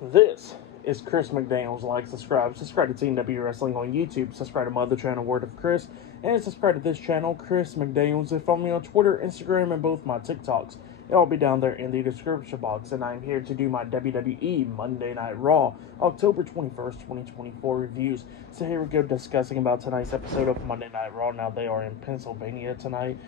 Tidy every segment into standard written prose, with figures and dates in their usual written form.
This is Chris McDaniels. Like, subscribe to Team W Wrestling on YouTube, subscribe to my other channel, Word of Chris, and subscribe to this channel, Chris McDaniels, and follow me on Twitter, Instagram, and both my TikToks. It'll be down there in the description box, and I'm here to do my WWE Monday Night Raw, October 21st, 2024 reviews. So here we go, discussing about tonight's episode of Monday Night Raw. Now, they are in Pennsylvania tonight.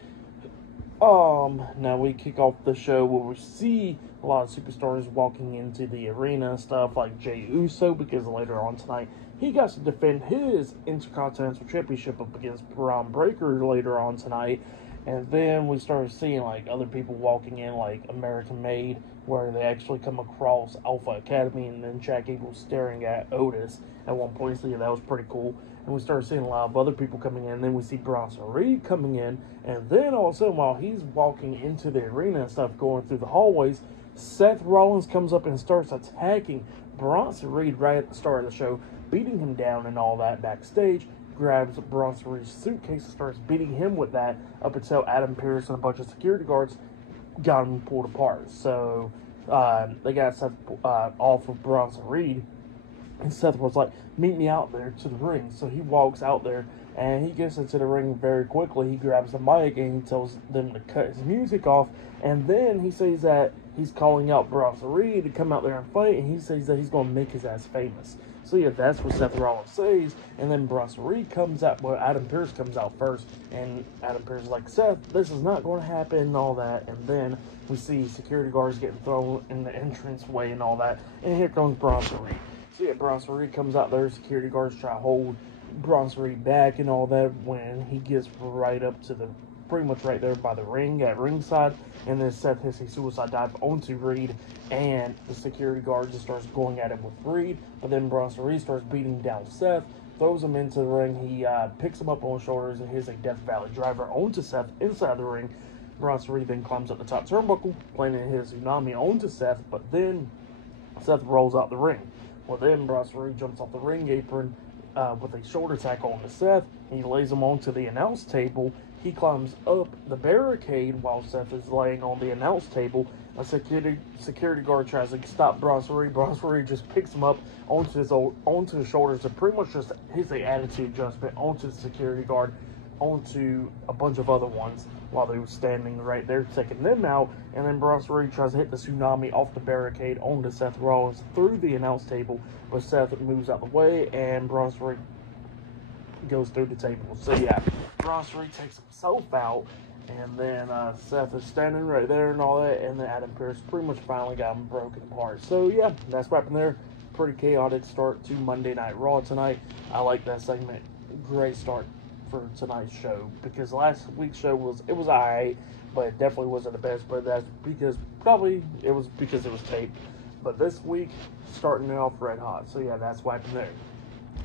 Now we kick off the show where we see a lot of superstars walking into the arena and stuff, like Jey Uso, because later on tonight he got to defend his Intercontinental Championship up against Bron Breakker later on tonight. And then we started seeing like other people walking in, like American Made, where they actually come across Alpha Academy, and then Jack Eagle staring at Otis at one point. So yeah, that was pretty cool. And we started seeing a lot of other people coming in. And then we see Bronson Reed coming in. And then all of a sudden, while he's walking into the arena and stuff, going through the hallways, Seth Rollins comes up and starts attacking Bronson Reed right at the start of the show, beating him down and all that backstage. Grabs Bronson Reed's suitcase and starts beating him with that up until Adam Pearce and a bunch of security guards got him pulled apart. So they got Seth off of Bronson Reed. And Seth was like, meet me out there to the ring. So he walks out there, and he gets into the ring very quickly. He grabs the mic, and he tells them to cut his music off. And then he says that he's calling out Bronson Reed to come out there and fight. And he says that he's going to make his ass famous. So yeah, that's what Seth Rollins says. And then Bronson Reed comes out. Well, Adam Pearce comes out first. And Adam Pearce is like, Seth, this is not going to happen and all that. And then we see security guards getting thrown in the entranceway and all that. And here comes Bronson Reed. So yeah, Bronson Reed comes out there. Security guards try to hold Bronson Reed back and all that, when he gets right up to the, pretty much right there by the ring at ringside. And then Seth hits a suicide dive onto Reed, and the security guard just starts going at him with Reed. But then Bronson Reed starts beating down Seth, throws him into the ring. He picks him up on his shoulders and hits a Death Valley driver onto Seth inside the ring. Bronson Reed then climbs up the top turnbuckle, planting his tsunami onto Seth, but then Seth rolls out the ring. Well, then Bronson Reed jumps off the ring apron with a shoulder tackle onto Seth. He lays him onto the announce table. He climbs up the barricade while Seth is laying on the announce table. A security guard tries to stop Bronson Reed. Bronson Reed just picks him up onto his shoulders and pretty much just hits an attitude adjustment onto the security guard, onto a bunch of other ones while they were standing right there, taking them out. And then Bronson Reed tries to hit the tsunami off the barricade onto Seth Rollins through the announce table, but Seth moves out the way, and Bronson Reed goes through the table. So yeah, Bronson Reed takes himself out, and then Seth is standing right there and all that, and then Adam Pearce pretty much finally got him broken apart. So yeah, that's what happened there. Pretty chaotic start to Monday Night Raw tonight. I like that segment. Great start for tonight's show, because last week's show was alright, but it definitely wasn't the best. But that's because it was taped. But this week, starting it off red hot. So yeah, that's what happened there.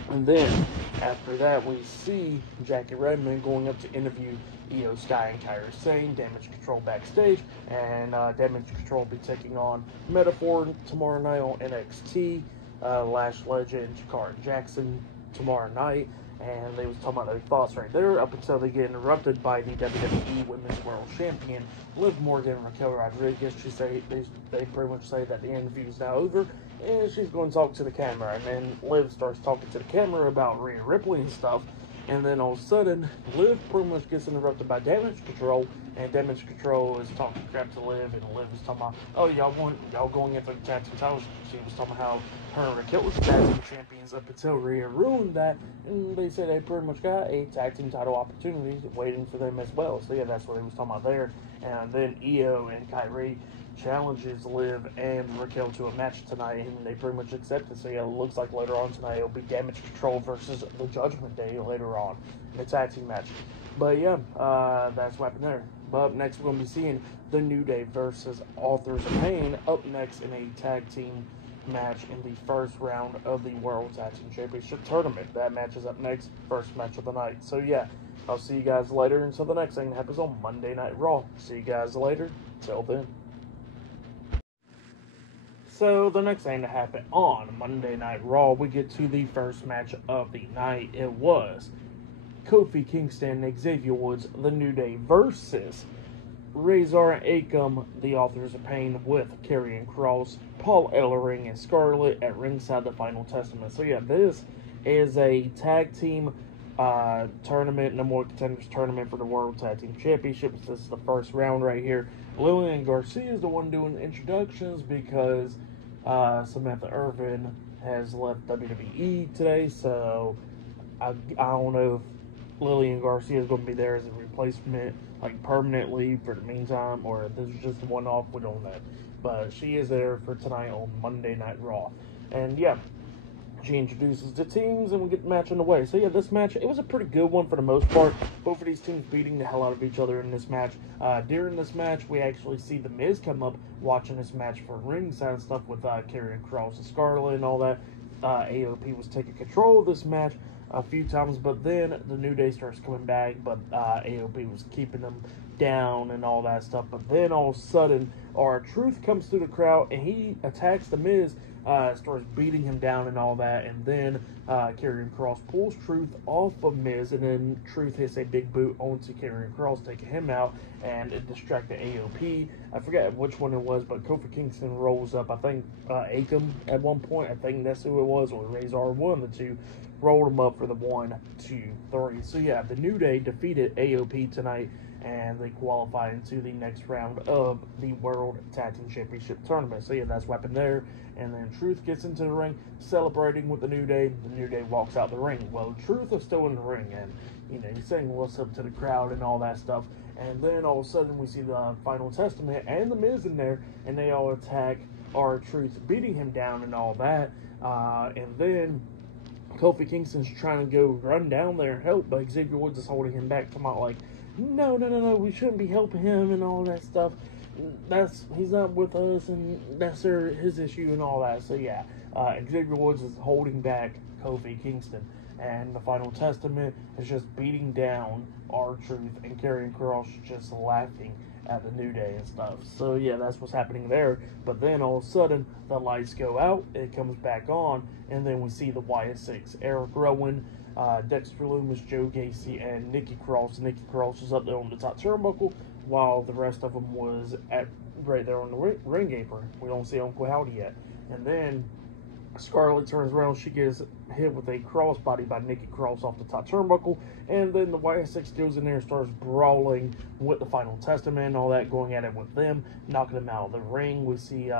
And then after that, we see Jackie Redmond going up to interview Io Sky and Kairi Sane, Damage Control backstage, and Damage Control will be taking on Metaphor tomorrow night on NXT. Lash Legend and Jakara Jackson tomorrow night. And they was talking about their thoughts right there, up until they get interrupted by the WWE Women's World Champion, Liv Morgan and Raquel Rodriguez. They pretty much say that the interview is now over, and she's going to talk to the camera. And then Liv starts talking to the camera about Rhea Ripley and stuff. And then all of a sudden, Liv pretty much gets interrupted by Damage Control, and Damage Control is talking crap to Liv, and Liv is talking about, oh, y'all going after the tag team titles. She was talking about how her and Raquel was the tag team champions up until Rhea ruined that, and they said they pretty much got a tag team title opportunity waiting for them as well. So yeah, that's what they was talking about there. And then Io and Kairi challenges Liv and Raquel to a match tonight, and they pretty much accept it. So yeah, it looks like later on tonight it'll be Damage Control versus the Judgment Day later on in a tag team match. But yeah, that's what happened there. But up next, we're going to be seeing the New Day versus Authors of Pain up next in a tag team match in the first round of the World Tag Team Championship Tournament. That match is up next, first match of the night. So yeah, I'll see you guys later until the next thing that happens on Monday Night Raw. See you guys later. Till then. So the next thing to happen on Monday Night Raw, we get to the first match of the night. It was Kofi Kingston and Xavier Woods, the New Day, versus Razor Akam, the Authors of Pain, with Karrion Kross, Paul Ellering, and Scarlett at ringside, the Final Testament. So yeah, this is a tag team tournament, No More Contenders tournament for the World Tag Team Championships. This is the first round right here. Lillian Garcia is the one doing the introductions because Samantha Irvin has left WWE today, so I don't know if Lillian Garcia is going to be there as a replacement, like permanently for the meantime, or if this is just a one-off. We don't know. But she is there for tonight on Monday Night Raw. And yeah, she introduces the teams and we get the match underway. So yeah, this match, it was a pretty good one for the most part. Both of these teams beating the hell out of each other in this match. During this match, we actually see The Miz come up watching this match for ringside stuff with Karrion Kross and Scarlett and all that. AOP was taking control of this match a few times, but then the New Day starts coming back, but AOP was keeping them down and all that stuff. But then all of a sudden, R-Truth comes through the crowd and he attacks The Miz, starts beating him down and all that, and then Karrion Kross pulls Truth off of Miz, and then Truth hits a big boot onto Karrion Kross, taking him out, and it distracted AOP. I forget which one it was, but Kofi Kingston rolls up, I think Akam at one point, I think that's who it was, or Razor, one of the two, rolled him up for the 1, 2, 3. So yeah, the New Day defeated AOP tonight, and they qualify into the next round of the World Tag Team Championship Tournament. So yeah, that's what happened there. And then Truth gets into the ring, celebrating with the New Day. The New Day walks out the ring. Well, Truth is still in the ring, and he's saying what's up to the crowd and all that stuff. And then all of a sudden we see the Final Testament and The Miz in there, and they all attack R-Truth, beating him down and all that. And then Kofi Kingston's trying to go run down there and help, but Xavier Woods is holding him back, talking about like, no, we shouldn't be helping him and all that stuff. He's not with us, and that's his issue and all that. So yeah, Xavier Woods is holding back Kofi Kingston, and the Final Testament is just beating down R-Truth, and Karrion Kross just laughing at the New Day and stuff. So yeah, that's what's happening there. But then all of a sudden the lights go out, it comes back on, and then we see the Wyatt Six: Eric Rowan, Dexter Lumis, Joe Gacy, and Nikki Cross. Nikki Cross was up there on the top turnbuckle, while the rest of them was right there on the ring apron. We don't see Uncle Howdy yet. And then Scarlett turns around, she gets hit with a crossbody by Nikki Cross off the top turnbuckle, and then the Wyatt Six goes in there and starts brawling with the Final Testament and all that, going at it with them, knocking them out of the ring. We see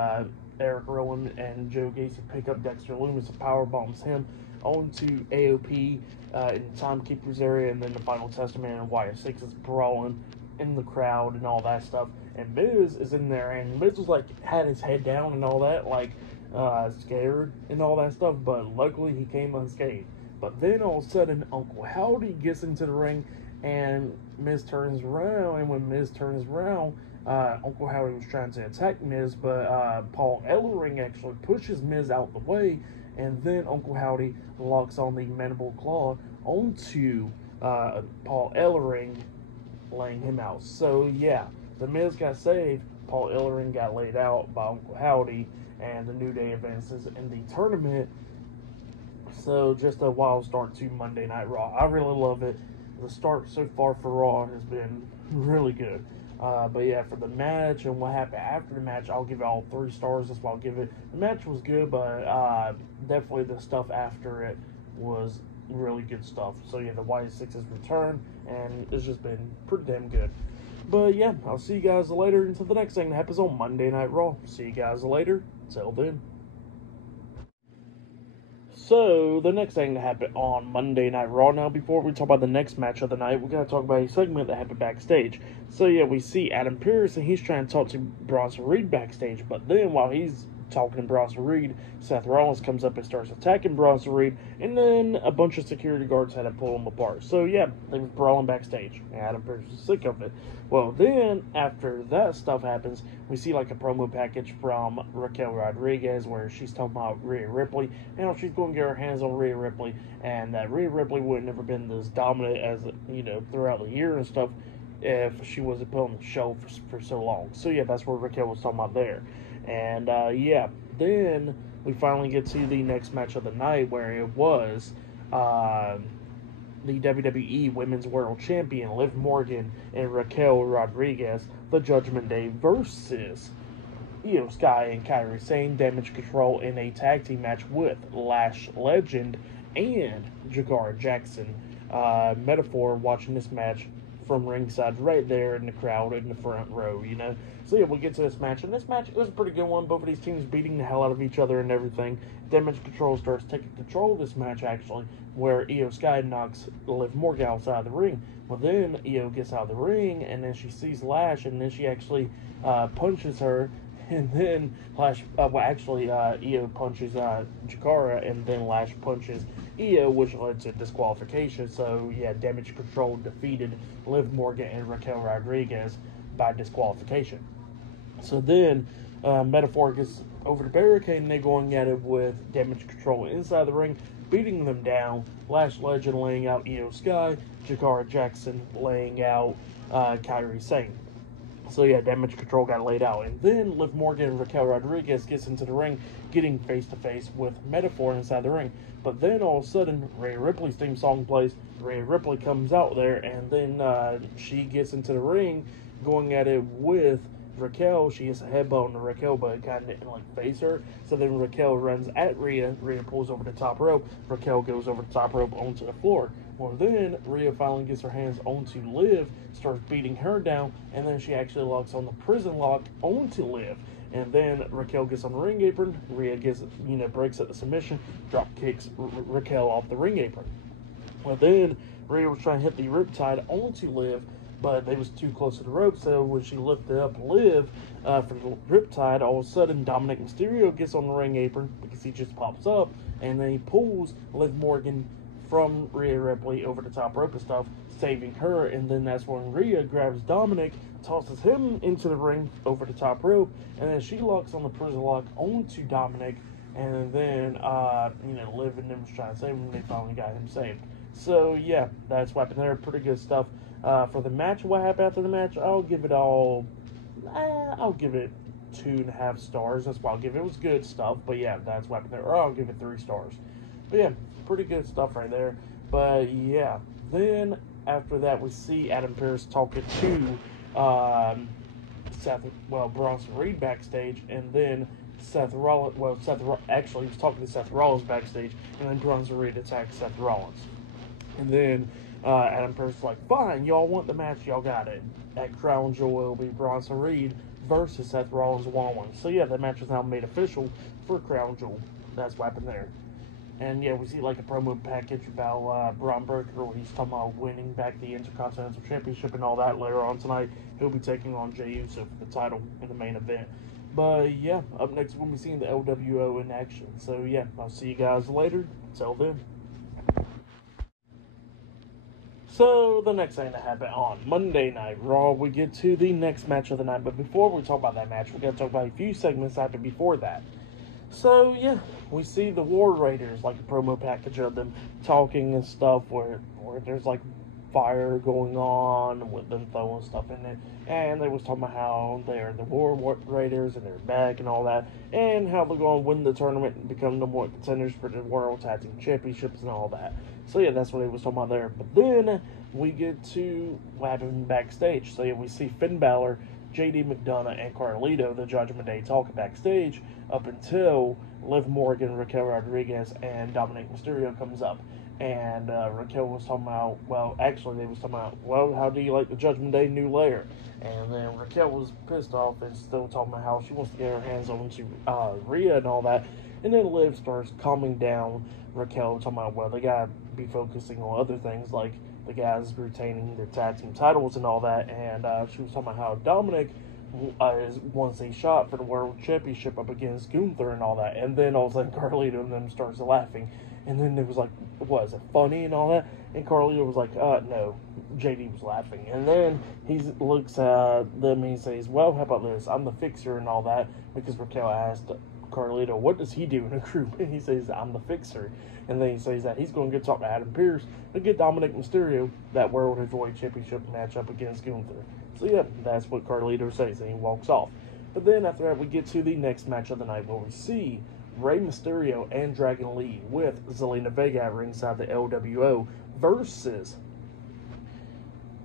Eric Rowan and Joe Gacy pick up Dexter Lumis and power bombs him onto AOP in the Timekeeper's area, and then the Final Testament and Wyatt Six is brawling in the crowd and all that stuff. And Miz is in there, and Miz was like, had his head down and all that, like scared and all that stuff, but luckily he came unscathed. But then all of a sudden Uncle Howdy gets into the ring, and Miz turns around, and when Miz turns around, Uncle Howdy was trying to attack Miz, but Paul Ellering actually pushes Miz out the way, and then Uncle Howdy locks on the mandible claw onto Paul Ellering, laying him out. So yeah, the Miz got saved, Paul Ellering got laid out by Uncle Howdy, and the New Day advances in the tournament. So just a wild start to Monday Night Raw. I really love it. The start so far for Raw has been really good. But yeah, for the match and what happened after the match, I'll give it all 3 stars. That's what I'll give it. The match was good, but definitely the stuff after it was really good stuff. So yeah, the Wyatt Six's return, and it's just been pretty damn good. But yeah, I'll see you guys later until the next thing that happens on Monday Night Raw. See you guys later. Till then. So, the next thing that happened on Monday Night Raw. Now, before we talk about the next match of the night, we got to talk about a segment that happened backstage. So, yeah, we see Adam Pearce, and he's trying to talk to Bronson Reed backstage. But then, while he's talking to Bronson Reed, Seth Rollins comes up and starts attacking Bronson Reed, and then a bunch of security guards had to pull him apart. So, yeah, they were brawling backstage, and Adam Pearce was sick of it. Well, then, after that stuff happens, we see like a promo package from Raquel Rodriguez where she's talking about Rhea Ripley, and how she's going to get her hands on Rhea Ripley, and that Rhea Ripley would have never been this dominant as, throughout the year and stuff if she wasn't put on the show for so long. So, yeah, that's what Raquel was talking about there. And, yeah, then we finally get to the next match of the night where it was the WWE Women's World Champion Liv Morgan and Raquel Rodriguez, the Judgment Day versus Io Sky and Kairi Sane, Damage Control in a tag team match with Lash Legend and Jakara Jackson. Metaphor watching this match from ringside right there in the crowd in the front row, you know. So yeah, we'll get to this match. And this match, it was a pretty good one. Both of these teams beating the hell out of each other and everything. Damage Control starts taking control of this match, actually, where Io Sky knocks Liv Morgan outside the ring. Well, then Io gets out of the ring, and then she sees Lash, and then she actually punches her. And then Lash, Io punches Jakara, and then Lash punches Io, which led to disqualification. So, yeah, Damage Control defeated Liv Morgan and Raquel Rodriguez by disqualification. So then, Metaphor gets over the barricade, and they're going at it with Damage Control inside the ring, beating them down. Lash Legend laying out Io Sky, Jakara Jackson laying out Kairi Sane. So yeah, Damage Control got laid out. And then Liv Morgan and Raquel Rodriguez gets into the ring, getting face-to-face with Metaphor inside the ring. But then all of a sudden, Rhea Ripley's theme song plays. Rhea Ripley comes out there, and then she gets into the ring, going at it with Raquel. She gets a headbutt on Raquel, but it kind of didn't face her. So then Raquel runs at Rhea. Rhea pulls over the top rope. Raquel goes over the top rope onto the floor. Well, then Rhea finally gets her hands onto Liv, starts beating her down, and then she actually locks on the prison lock onto Liv. And then Raquel gets on the ring apron. Rhea gets, breaks at the submission, drop kicks Raquel off the ring apron. Well, then Rhea was trying to hit the riptide onto Liv, but they was too close to the rope, so when she lifted up Liv from the riptide, all of a sudden Dominic Mysterio gets on the ring apron because he just pops up, and then he pulls Liv Morgan from Rhea Ripley over the top rope and stuff, saving her. And then that's when Rhea grabs Dominic, tosses him into the ring over the top rope, and then she locks on the prison lock onto Dominic, and then Liv and them was trying to save him, and they finally got him saved. So yeah, that's what happened there. Pretty good stuff. For the match, what happened after the match, I'll give it 2.5 stars. That's what I'll give it. It was good stuff, but yeah, that's what happened there. Or I'll give it 3 stars. But yeah, pretty good stuff right there. But yeah, then after that, we see Adam Pearce talking to Bronson Reed backstage, and then Seth Rollins. Well, actually, he was talking to Seth Rollins backstage, and then Bronson Reed attacks Seth Rollins. And then Adam Pearce is like, fine, y'all want the match, y'all got it. At Crown Jewel, it'll be Bronson Reed versus Seth Rollins one-on-one. So yeah, the match is now made official for Crown Jewel. That's what happened there. And yeah, we see like a promo package about Bron Breakker, where he's talking about winning back the Intercontinental Championship and all that later on tonight. He'll be taking on Jey Uso for the title in the main event. But yeah, up next we'll be seeing the LWO in action. So yeah, I'll see you guys later. Until then. So, the next thing that happened on Monday Night Raw, we get to the next match of the night. But before we talk about that match, we got to talk about a few segments that happened before that. So, yeah, we see the War Raiders, like a promo package of them talking and stuff where there's like fire going on with them throwing stuff in it. And they was talking about how they're the War Raiders and they're back and all that. And how they're going to win the tournament and become the more contenders for the World Tag Team Championships and all that. So yeah, that's what they was talking about there. But then we get to what happened backstage. So yeah, we see Finn Balor, JD McDonough, and Carlito, the Judgment Day, talking backstage up until Liv Morgan, Raquel Rodriguez, and Dominic Mysterio comes up. And Raquel was talking about, they was talking about, how do you like the Judgment Day new layer? And then Raquel was pissed off and still talking about how she wants to get her hands on to Rhea and all that. And then Liv starts calming down Raquel, talking about, they gotta be focusing on other things, like the guys retaining their tag team titles and all that. And she was talking about how Dominic wants a shot for the World Championship up against Gunther and all that. And then all of a sudden Carlito and them starts laughing. And then it was like, is it funny and all that? And Carlito was like, no. JD was laughing. And then he looks at them and he says, how about this? I'm the fixer and all that. Because Raquel asked Carlito, what does he do in a group? And he says, I'm the fixer. And then he says that he's going to go talk to Adam Pearce to get Dominic Mysterio that World Heavyweight Championship match up against Gunther. So yeah, that's what Carlito says, and he walks off. But then after that, we get to the next match of the night where we see Rey Mysterio and Dragon Lee with Zelina Vega at ringside, the LWO, versus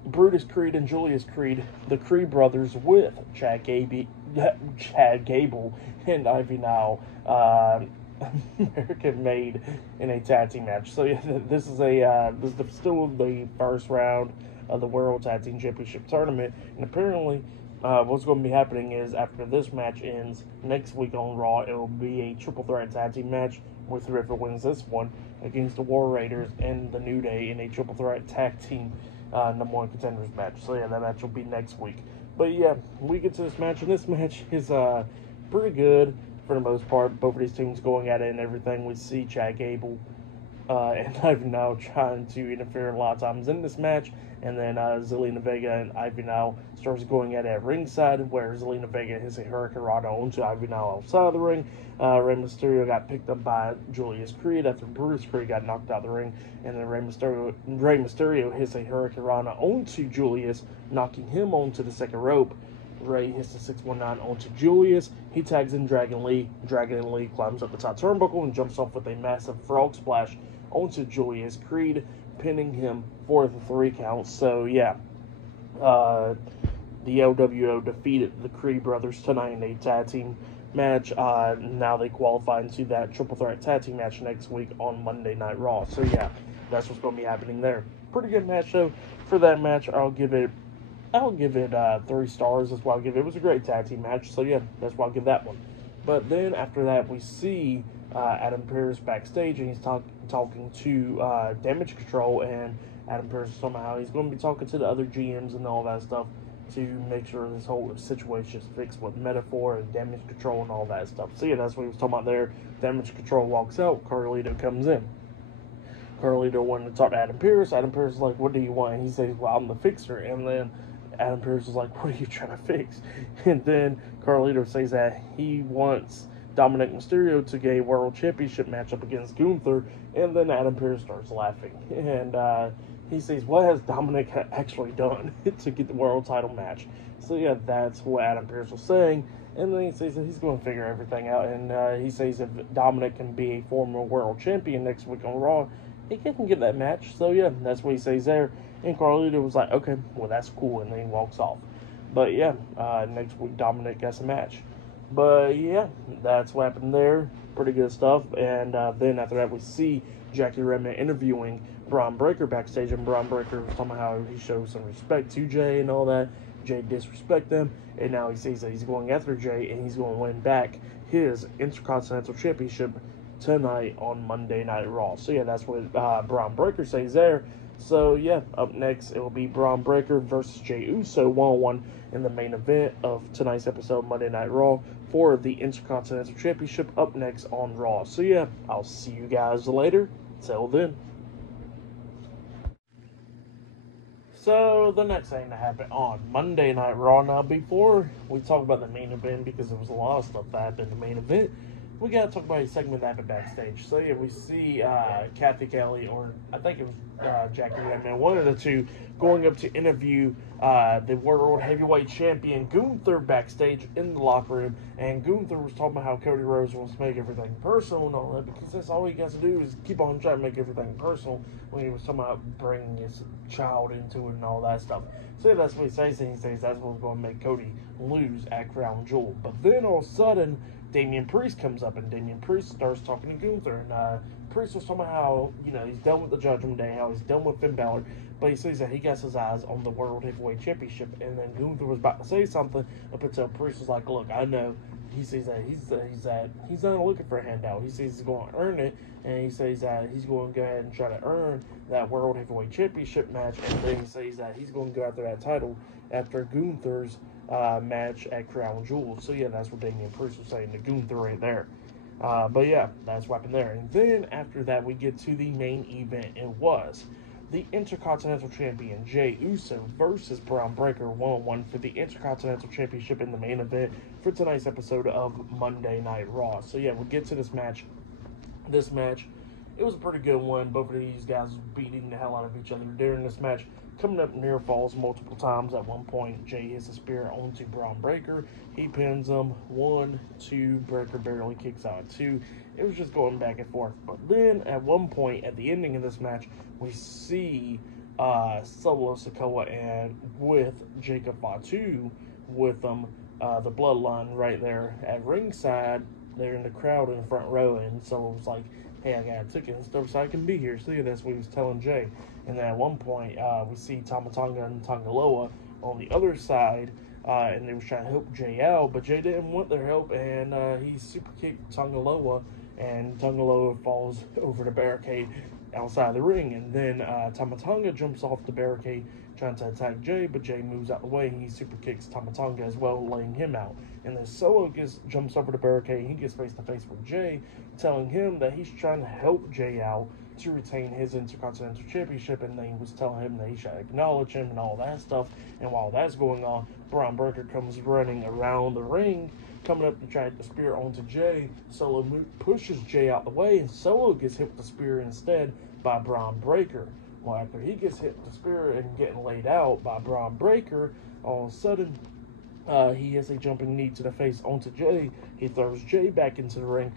Brutus Creed and Julius Creed, the Creed brothers, with Chad Gable and Ivy Now, American Made, in a tag team match. So yeah, this is still the first round of the World Tag Team Championship Tournament, and apparently what's going to be happening is after this match ends next week on Raw, it will be a triple threat tag team match with whoever wins this one against the War Raiders and the New Day in a triple threat tag team number one contenders match. So yeah, that match will be next week. But yeah, we get to this match, and this match is pretty good for the most part. Both of these teams going at it and everything. We see Chad Gable and Ivy Now trying to interfere a lot of times in this match, and then Zelina Vega and Ivy Now starts going at it at ringside, where Zelina Vega hits a Hurricane Rana onto Ivy Now outside of the ring. Rey Mysterio got picked up by Julius Creed after Brutus Creed got knocked out of the ring, and then Rey Mysterio hits a Hurricane Rana onto Julius, knocking him onto the second rope. Rey hits the 619 onto Julius. He tags in Dragon Lee. Dragon Lee climbs up the top turnbuckle and jumps off with a massive frog splash onto Julius Creed, pinning him for the 3 count. So yeah, the LWO defeated the Creed brothers tonight in a tag team match. Now they qualify into that triple threat tag team match next week on Monday Night Raw. So yeah, that's what's going to be happening there. Pretty good match though. For that match, I'll give it 3 stars. That's why I'll give it. It was a great tag team match. So yeah, that's why I'll give that one. But then after that, we see Adam Pearce backstage, and he's talking to Damage Control, and Adam Pearce somehow he's going to be talking to the other GMs and all that stuff to make sure this whole situation is fixed with Metaphor and Damage Control and all that stuff. So yeah, that's what he was talking about there. Damage Control walks out. Carlito comes in. Carlito wanted to talk to Adam Pearce. Adam Pearce is like, "What do you want?" And he says, "Well, I'm the fixer." And then Adam Pearce is like, "What are you trying to fix?" And then Carlito says that he wants Dominic Mysterio to get a World Championship matchup against Gunther. And then Adam Pearce starts laughing. And he says, "What has Dominic actually done to get the world title match?" So yeah, that's what Adam Pearce was saying. And then he says that he's going to figure everything out. And he says if Dominic can be a former world champion next week on Raw, he can get that match. So yeah, that's what he says there. And Carlito was like, "Okay, well that's cool," and then he walks off. But yeah, next week Dominic gets a match. But yeah, that's what happened there. Pretty good stuff. And then after that, we see Jackie Redmond interviewing Bron Breakker backstage, and Bron Breakker was talking about how he shows some respect to Jay and all that. Jay disrespect them, and now he says that he's going after Jay, and he's going to win back his Intercontinental Championship tonight on Monday Night Raw. So yeah, that's what Bron Breakker says there. So yeah, up next it will be Bron Breakker versus Jey Uso 1-on-1 in the main event of tonight's episode of Monday Night Raw for the Intercontinental Championship up next on Raw. So yeah, I'll see you guys later. Till then. So the next thing that happened on Monday Night Raw, now before we talk about the main event, because there was a lot of stuff that happened in the main event, we got to talk about a segment that happened backstage. So yeah, we see Kathy Kelly, or I think it was Jackie Redmond, one of the two, going up to interview the World Heavyweight Champion Gunther backstage in the locker room. And Gunther was talking about how Cody Rhodes wants to make everything personal and all that, because that's all he got to do is keep on trying to make everything personal, when he was talking about bringing his child into it and all that stuff. So yeah, that's what he says, and he says that's what's going to make Cody lose at Crown Jewel. But then all of a sudden, Damian Priest comes up, and Damian Priest starts talking to Gunther, and Priest was talking about how, he's done with the Judgment Day, how he's done with Finn Balor, but he says that he got his eyes on the World Heavyweight Championship. And then Gunther was about to say something up until Priest was like, "Look, I know." He says that he's not looking for a handout. He says he's going to earn it, and he says that he's going to go ahead and try to earn that World Heavyweight Championship match. And then he says that he's going to go after that title after Gunther's match at Crown Jewel. So yeah, that's what Damian Priest was saying to Gunther right there. But yeah, that's what happened there. And then after that, we get to the main event. It was the Intercontinental Champion Jey Uso versus Bron Breakker 1-on-1 for the Intercontinental Championship in the main event for tonight's episode of Monday Night Raw. So yeah, we'll get to this match. It was a pretty good one. Both of these guys beating the hell out of each other during this match. coming up near falls multiple times. At one point, Jay hits a spear onto Bron Breakker. He pins him. 1, 2. Breakker barely kicks out at 2. It was just going back and forth. But then, at one point, at the ending of this match, we see Solo Sikoa and with Jacob Fatu with them, the bloodline right there at ringside. They're in the crowd in the front row, and Solo was like, hey, I got a ticket and stuff so I can be here. See, that's what he was telling Jay. And then at one point, we see Tama Tonga and Tongaloa on the other side, and they was trying to help Jay out, but Jay didn't want their help, and he super kicked Tongaloa, and Tongaloa falls over the barricade outside the ring. And then Tama Tonga jumps off the barricade trying to attack Jay, but Jay moves out the way, and he super kicks Tama Tonga as well, laying him out. And then Solo jumps over the barricade, and he gets face to face with Jay, telling him that he's trying to help Jay out to retain his Intercontinental Championship, and then he was telling him that he should acknowledge him and all that stuff. And while that's going on, Bron Breakker comes running around the ring, coming up to try the spear onto Jay. Solo pushes Jay out the way, and Solo gets hit with the spear instead by Bron Breakker. Well, after he gets hit with the spear and getting laid out by Bron Breakker, all of a sudden, he has a jumping knee to the face onto Jay. He throws Jay back into the ring.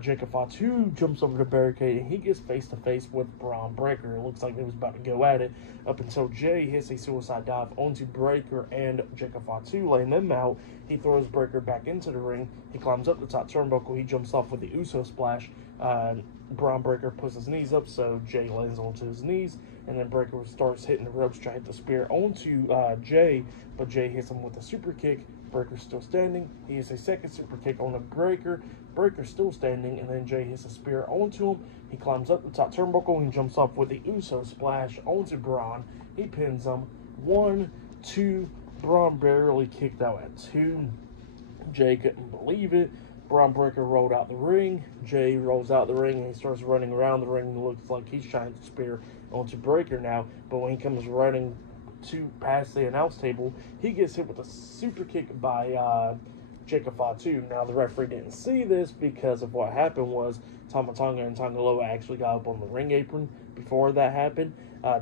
Jacob Fatu jumps over the barricade, and he gets face to face with Bron Breakker. It looks like they was about to go at it up until Jay hits a suicide dive onto Breakker and Jacob Fatu, laying them out. He throws Breakker back into the ring. He climbs up the top turnbuckle. He jumps off with the Uso splash. Bron Breakker puts his knees up, so Jay lands onto his knees, and then Breakker starts hitting the ropes, trying to hit the spear onto Jay, but Jay hits him with a super kick. Breakker's still standing. He hits a second super kick on the Breakker. Breakker's still standing, and then Jay hits a spear onto him. He climbs up the top turnbuckle and jumps off with the Uso splash onto Bron. He pins him. 1, 2. Bron barely kicked out at 2. Jay couldn't believe it. Bron Breakker rolled out the ring. Jay rolls out the ring, and he starts running around the ring. It looks like he's trying to spear onto Breakker now, but when he comes running past the announce table, he gets hit with a super kick by Jacob Fatu. Now, the referee didn't see this because of what happened was Tama Tonga and Tongaloa actually got up on the ring apron before that happened,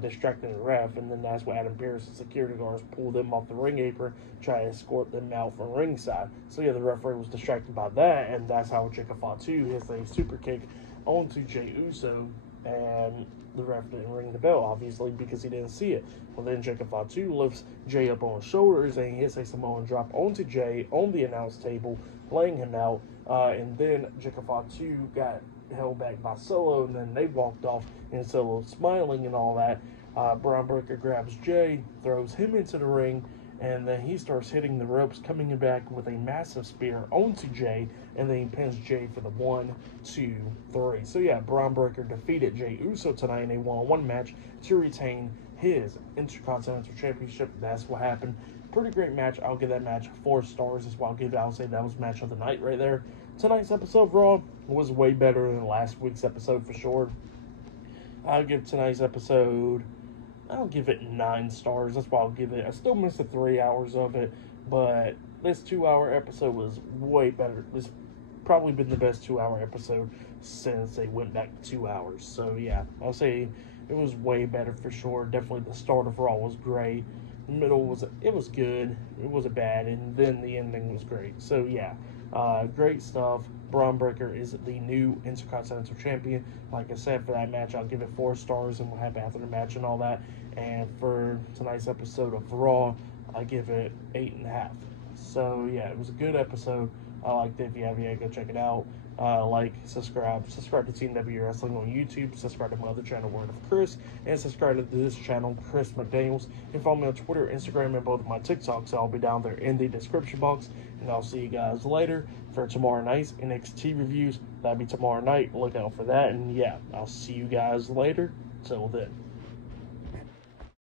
distracting the ref, and then that's what Adam Pearce and security guards pulled them off the ring apron, try to escort them out from ringside. So yeah, the referee was distracted by that, and that's how Jacob Fatu hits a super kick onto Jey Uso, and the ref didn't ring the bell, obviously, because he didn't see it. Well, then Jacob Fatu lifts Jay up on his shoulders, and he hits a Samoan drop onto Jay on the announce table, laying him out, and then Jacob Fatu got held back by Solo, and then they walked off, and Solo smiling and all that. Bron Breakker grabs Jay, throws him into the ring, and then he starts hitting the ropes, coming back with a massive spear onto Jay, and then he pins Jay for the 1, 2, 3. So yeah, Bron Breakker defeated Jey Uso tonight in a one-on-one match to retain his Intercontinental Championship. That's what happened. Pretty great match. I'll give that match 4 stars. That's what I'll say that was match of the night right there. Tonight's episode of Raw was way better than last week's episode for sure. I'll give tonight's episode, I'll give it 9 stars. That's why I'll give it. I still missed the 3 hours of it, but this 2-hour episode was way better. This probably been the best 2-hour episode since they went back to 2 hours. So yeah, I'll say it was way better for sure. Definitely the start of Raw was great. The middle was good. It wasn't bad, and then the ending was great. So yeah, great stuff. Bron Breakker is the new Intercontinental Champion. Like I said, for that match, I'll give it 4 stars, and we'll have after the match and all that. And for tonight's episode of Raw, I give it 8.5. So yeah, it was a good episode. I liked it. If you haven't yet, go check it out. Subscribe to Team W Wrestling on YouTube, subscribe to my other channel, Word of Chris, and subscribe to this channel, Chris McDaniels, and follow me on Twitter, Instagram, and both of my TikToks. I'll be down there in the description box, and I'll see you guys later for tomorrow night's NXT reviews. That'll be tomorrow night. Look out for that, and yeah, I'll see you guys later. Till then.